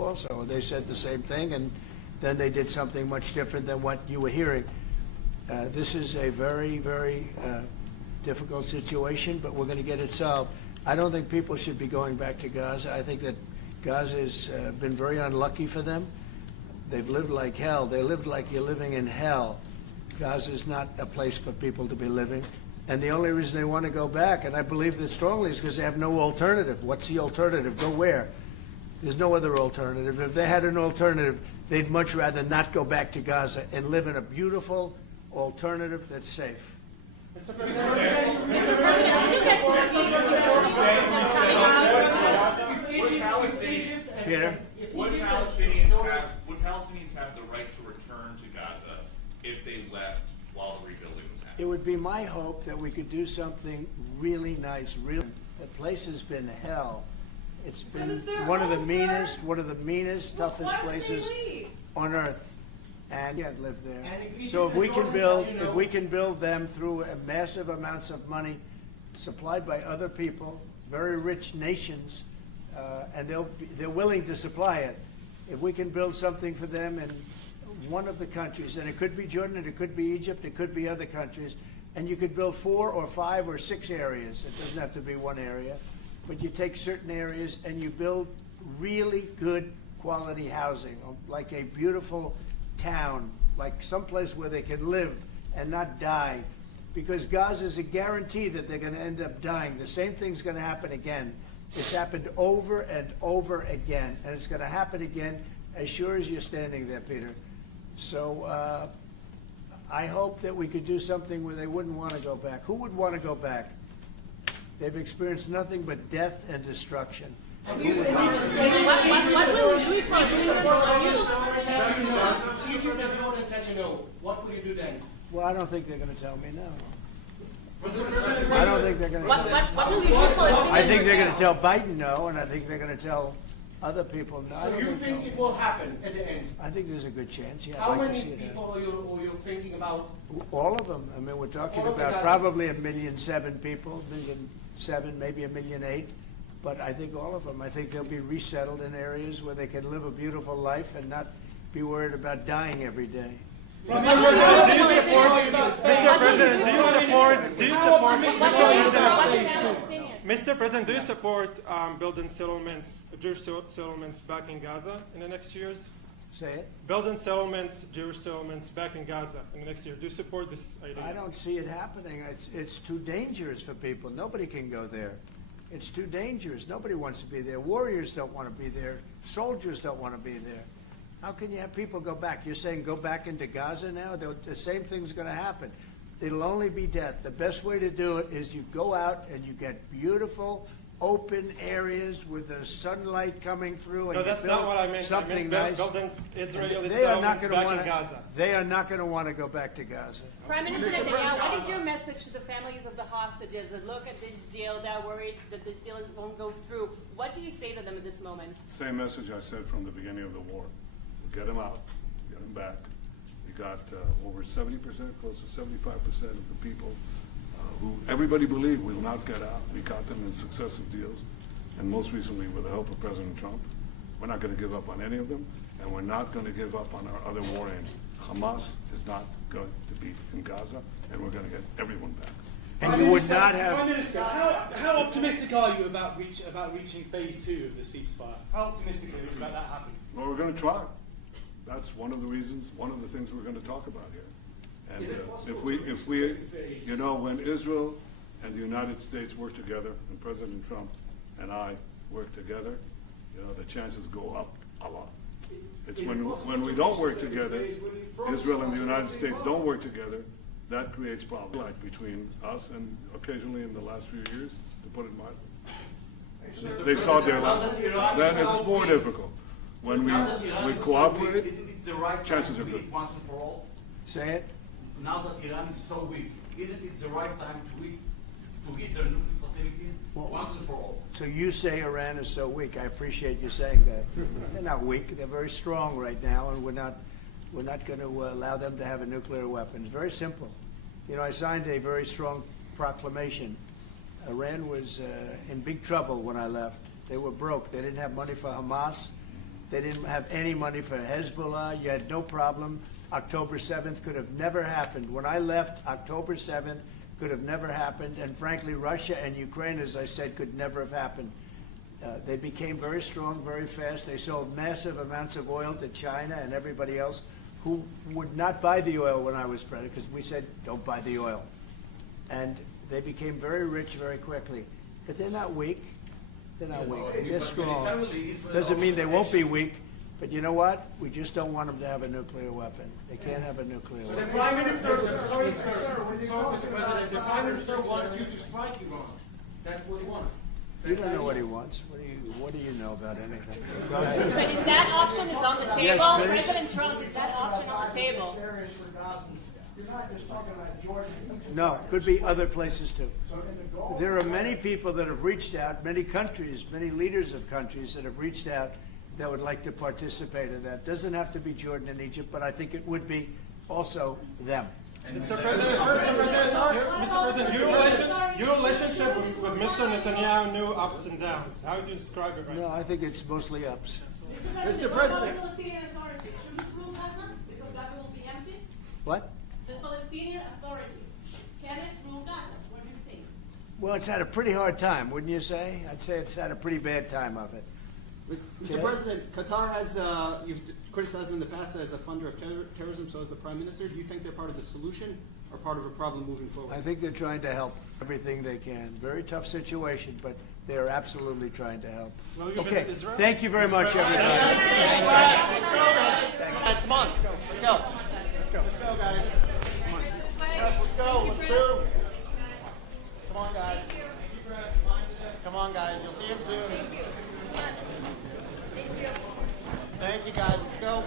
also. They said the same thing, and then they did something much different than what you were hearing. This is a very, very difficult situation, but we're going to get it solved. I don't think people should be going back to Gaza. I think that Gaza has been very unlucky for them. They've lived like hell. They lived like you're living in hell. Gaza is not a place for people to be living. And the only reason they want to go back, and I believe this strongly, is because they have no alternative. What's the alternative? Go where? There's no other alternative. If they had an alternative, they'd much rather not go back to Gaza and live in a beautiful alternative that's safe. Mr. President, Peter? Would Palestinians have the right to return to Gaza if they left while the rebuilding was happening? It would be my hope that we could do something really nice. The place has been hell. It's been one of the meanest, toughest places on earth. And can't live there. So if we can build them through massive amounts of money supplied by other people, very rich nations, and they're willing to supply it. If we can build something for them in one of the countries, and it could be Jordan, it could be Egypt, it could be other countries, and you could build 4 or 5 or 6 areas. It doesn't have to be one area, but you take certain areas and you build really good quality housing, like a beautiful town, like someplace where they can live and not die, because Gaza is a guarantee that they're going to end up dying. The same thing's going to happen again. It's happened over and over again, and it's going to happen again as sure as you're standing there, Peter. So I hope that we could do something where they wouldn't want to go back. Who would want to go back? They've experienced nothing but death and destruction. What will you do Egypt and Jordan tell you no? What will you do then? Well, I don't think they're going to tell me no. Mr. I don't think they're going to. What will you do? I think they're going to tell Biden no, and I think they're going to tell other people no. So you think it will happen at the end? I think there's a good chance. Yeah, How I'd like many to see it people are you thinking about? All of them. I mean, we're talking All of about them. probably 1.7 million people, 1.7 million, maybe 1.8 million. But I think all of them. I think they'll be resettled in areas where they can live a beautiful life and not be worried about dying every day. Mr. President, do you support building settlements, Jewish settlements back in Gaza in the next years? Say it. Building settlements, Jewish settlements back in Gaza in the next year. Do you support this idea? I don't see it happening. It's too dangerous for people. Nobody can go there. It's too dangerous. Nobody wants to be there. Warriors don't want to be there. Soldiers don't want to be there. How can you have people go back? You're saying go back into Gaza now? The same thing's going to happen. It'll only be death. The best way to do it is you go out and you get beautiful, open areas with the sunlight coming through. And No, that's not what I meant. Something I meant nice. building Israeli They are not settlements going to back want in Gaza. They are not going to want to go back to Gaza. Prime Minister Netanyahu, what is your message to the families of the hostages that look at this deal, that are worried that this deal won't go through? What do you say to them at this moment? Same message I said from the beginning of the war. Get them out, get them back. You got over 70%, close to 75% of the people who everybody believed will not get out. We got them in successive deals, and most recently with the help of President Trump. We're not going to give up on any of them, and we're not going to give up on our other war aims. Hamas is not going to be in Gaza, and we're going to get everyone back. And you would not have. Prime Minister, how optimistic are you about reaching phase 2 of the ceasefire? How optimistic are you about that happening? Well, we're going to try. That's one of the reasons, one of the things we're going to talk about here. And if we, you know, when Israel and the United States work together, and President Trump and I work together, you know, the chances go up a lot. It's when we don't work together, Israel and the United States don't work together, that creates problems like between us and occasionally in the last few years, to put it mildly. They saw their life. Then it's more difficult. When we cooperate, isn't it the right chances time are to good. quit once and for all? Say it. Now that Iran is so weak, isn't it the right time to hit their nuclear facilities once and for all? So you say Iran is so weak. I appreciate you saying that. They're not weak. They're very strong right now, and we're not going to allow them to have a nuclear weapon. It's very simple. You know, I signed a very strong proclamation. Iran was in big trouble when I left. They were broke. They didn't have money for Hamas. They didn't have any money for Hezbollah. You had no problem. October 7th could have never happened. When I left, October 7th could have never happened. And frankly, Russia and Ukraine, as I said, could never have happened. They became very strong very fast. They sold massive amounts of oil to China and everybody else who would not buy the oil when I was president, because we said, don't buy the oil. And they became very rich very quickly. But they're not weak. They're not weak. They're strong. Doesn't mean they won't be weak. But you know what? We just don't want them to have a nuclear weapon. They can't have a nuclear The weapon. Prime Minister, sorry, Mr. President, the Prime Minister wants you to strike Iran. That's what he wants. You don't know what he wants. What do you know about anything? Go ahead. But is that option on the table? Yes, please. President Trump, is that option on the table? You're not just talking about Jordan. No, could be other places too. There are many people that have reached out, many countries, many leaders of countries that have reached out that would like to participate in that. Doesn't have to be Jordan and Egypt, but I think it would be also them. Mr. President, your relationship with Mr. Netanyahu knew ups and downs. How do you describe it right No, now? I think it's mostly ups. Mr. President, what about the Palestinian Authority? Should it rule Gaza? Because Gaza will be empty? What? The Palestinian Authority, can it rule Gaza? What do you think? Well, it's had a pretty hard time, wouldn't you say? I'd say it's had a pretty bad time of it. Mr. Okay. President, Qatar has, you've criticized them in the past as a funder of terrorism, so as the Prime Minister. Do you think they're part of the solution or part of a problem moving forward? I think they're trying to help everything they can. Very tough situation, but they are absolutely trying to help. Will you Okay, visit Israel? thank you very much, everybody. Guys, come on. Let's go. Let's go. Let's go, guys. Yes, let's go. Let's move. Come on, guys. Come on, guys. You'll see him soon. Thank you, guys. Let's go.